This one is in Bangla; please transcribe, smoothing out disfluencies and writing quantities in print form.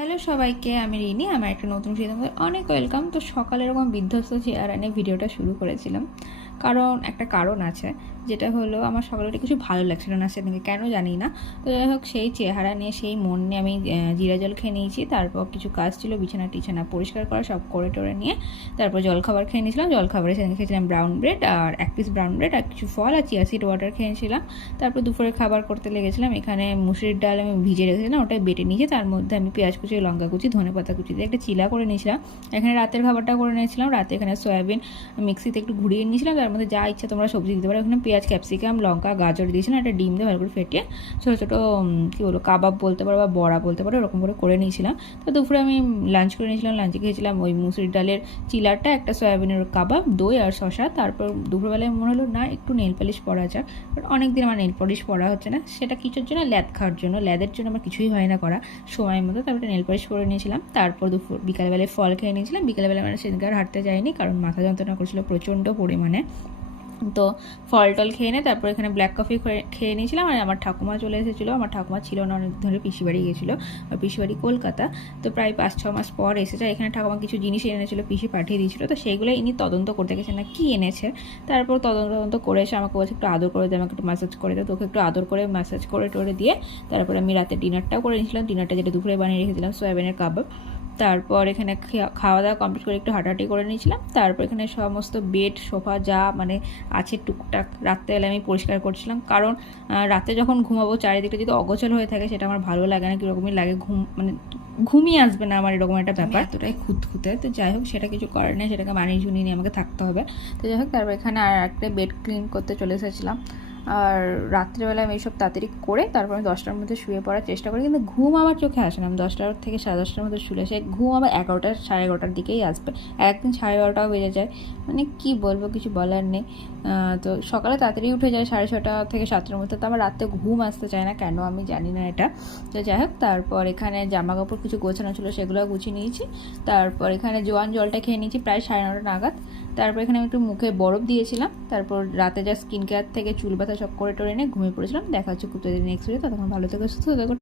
হ্যালো সবাইকে, আমি রিনি। আমার একটা নতুন ভিডিও তোমাদের অনেক ওয়েলকাম। তো সকালে এরকম বিধ্বস্ত চেহারা নিয়ে ভিডিওটা শুরু করেছিলাম, কারণ একটা কারণ আছে, যেটা হলো আমার সকালে কিছু ভালো লাগছিল না সেদিনকে, কেন জানি না। তো যাই হোক, সেই চেহারা নিয়ে সেই মন নিয়ে আমি জিরা জল খেয়ে নিয়েছি। তারপর কিছু কাজ ছিল, বিছানা টিছানা পরিষ্কার করা, সব করে টোরে নিয়ে তারপর জলখাবার খেয়ে নিয়েছিলাম। জলখাবারে সেদিন খেয়েছিলাম ব্রাউন ব্রেড, আর এক পিস ব্রাউন ব্রেড আর কিছু ফল আর চিয়া সিড ওয়াটার খেয়েছিলাম। তারপর দুপুরে খাবার করতে লেগেছিলাম। এখানে মুসুরির ডাল আমি ভিজে রেখেছিলাম, ওটাই বেটে নিয়েছি। তার মধ্যে আমি পেঁয়াজ কুচি, লঙ্কা কুচি, ধনে পাতা কুচি দিয়ে একটা চিলা করে নিয়েছিলাম। এখানে রাতের খাবারটা করে নিয়েছিলাম। রাতে এখানে সয়াবিন মিক্সিতে একটু ঘুরিয়ে নিয়েছিলাম, তার মধ্যে যা ইচ্ছা তোমরা সবজি দিতে পারো। এখানে পেঁয়াজ, ক্যাপসিকাম, লঙ্কা, গাজর দিয়েছিলাম। একটা ডিম দিয়ে ভালো করে ফেটিয়ে ছোটো ছোটো কী বলবো, কাবাব বলতে পারো বা বড়া বলতে পারো, ওরকম করে নিয়েছিলাম। তো দুপুরে আমি লাঞ্চ করে নিয়েছিলাম। লাঞ্চে খেয়েছিলাম ওই মুসুরির ডালের চিলাটা, একটা সয়াবিনের কাবাব, দই আর শশা। তারপর দুপুরবেলায় মনে হলো না একটু নেল পালিশ পরা যাক, বাট অনেকদিন আমার নেল পালিশ পরা হচ্ছে না। সেটা কিছুর জন্য, ল্যাদ খাওয়ার জন্য। ল্যাদের জন্য আমার কিছুই হয় না করা সময় মতো। তারপরে নেল পালিশ করে নিয়েছিলাম। তারপর বিকালবেলায় ফল খেয়ে নিয়েছিলাম। বিকালবেলা মানে সেদিনকে আর হাঁটতে যাইনি, কারণ মাথা যন্ত্রণা করছিল প্রচণ্ড পরিমাণে। তো ফল টল খেয়ে নিয়ে তারপর এখানে ব্ল্যাক কফি খেয়ে নিয়েছিলাম। আর আমার ঠাকুমা চলে এসেছিলো। আমার ঠাকুমা ছিল না অনেক ধরে, পিসিবাড়ি গিয়েছিলো। আর পিসিবাড়ি কলকাতা। তো প্রায় 5-6 মাস পর এসেছে। এখানে ঠাকুমা কিছু জিনিস এনেছিলো, পিসি পাঠিয়ে দিয়েছিলো। তো সেইগুলো ইনি তদন্ত করতে গেছেন না কী এনেছে। তারপর তদন্ত করে এসে আমাকে বলছে একটু আদর করে দেয়, আমাকে একটু ম্যাসাজ করে দেয়। তোকে একটু আদর করে ম্যাসাজ করে টোরে দিয়ে তারপরে আমি রাতে ডিনারটাও করে নিয়েছিলাম। ডিনারটা যেটা দুপুরে বানিয়ে রেখেছিলাম, সয়াবিনের কাবাব। তারপর এখানে খাওয়া দাওয়া কমপ্লিট করে একটু হাঁটাহাঁটি করে নিয়েছিলাম। তারপর এখানে সমস্ত বেড, সোফা যা মানে আছে টুকটাক রাত্রেবেলা আমি পরিষ্কার করছিলাম, কারণ রাতে যখন ঘুমাবো চারিদিকটা যদি অগোছাল হয়ে থাকে সেটা আমার ভালো লাগে না, কীরকমই লাগে, মানে ঘুমিয়ে আসবে না আমার, এরকম একটা ব্যাপার। এতটাই খুঁতখুঁতে। তো যাই হোক, সেটা কিছু করার নেই, সেটাকে মানিয়ে ঝুনিয়ে নিয়ে আমাকে থাকতে হবে। তো যাই হোক, তারপর এখানে আর একটা বেড ক্লিন করতে চলে এসেছিলাম। আর রাত্রিবেলা আমি এইসব তাড়াতাড়ি করে তারপর আমি 10টার মধ্যে শুয়ে পড়ার চেষ্টা করি, কিন্তু ঘুম আমার চোখে আসে না। আমি 10টার থেকে 10:30টার মধ্যে শুলে, সে ঘুম আবার 11টা 11:30টার দিকেই আসবে। একদিন 12:30টাও বেজে যায়। মানে কি বলবো, কিছু বলার নেই। তো সকালে তাড়াতাড়ি উঠে যায় 6:30 থেকে 7টার মধ্যে। তো আমার রাতে ঘুম আসতে চায় না, কেন আমি জানি না এটা। তো যাই হোক, তারপর এখানে জামা কাপড় কিছু গোছানো ছিল, সেগুলো গুছিয়ে নিয়েছি। তারপর এখানে জোয়ান জলটা খেয়ে নিয়েছি প্রায় 9:30 নাগাদ। তারপর এখানে আমি একটু মুখে বরফ দিয়েছিলাম। তারপর রাতে যা স্কিন কেয়ার থেকে চুল ব্যথা সব করে টোরে নিয়ে ঘুমিয়ে পড়েছিলাম। দেখা হচ্ছে খুব তাড়াতাড়ি নেক্সট ভিডিও। ততক্ষণ ভালো থেকো, সুস্থ থেকো।